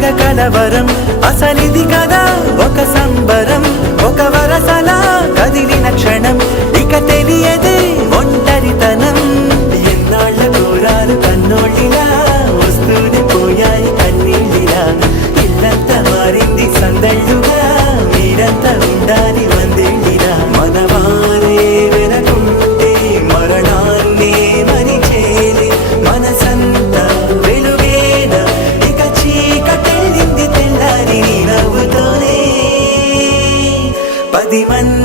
తెగ కలవరం అసలిది కదా ఒక సంబరం ఒక వరసలా కదిలిన క్షణం ఇక తెలియదే ఒంటరితనం ఎన్నాళ్ళ దూరాలు కన్నోళ్ళిలా వస్తూనే పోయాయి కన్నీళ్ళిలా ఇల్లంతా మారింది సందళ్ళుగా మీరంతా ఉండాలి వందేళ్ళిలా మనవారే వెనకుంటే మరణాన్నే మరిచేలే మనసంతా వెలుగేన ఇక చీకటెళ్ళింది తెల్లారి నీ నవ్వుతోనే 10 మంది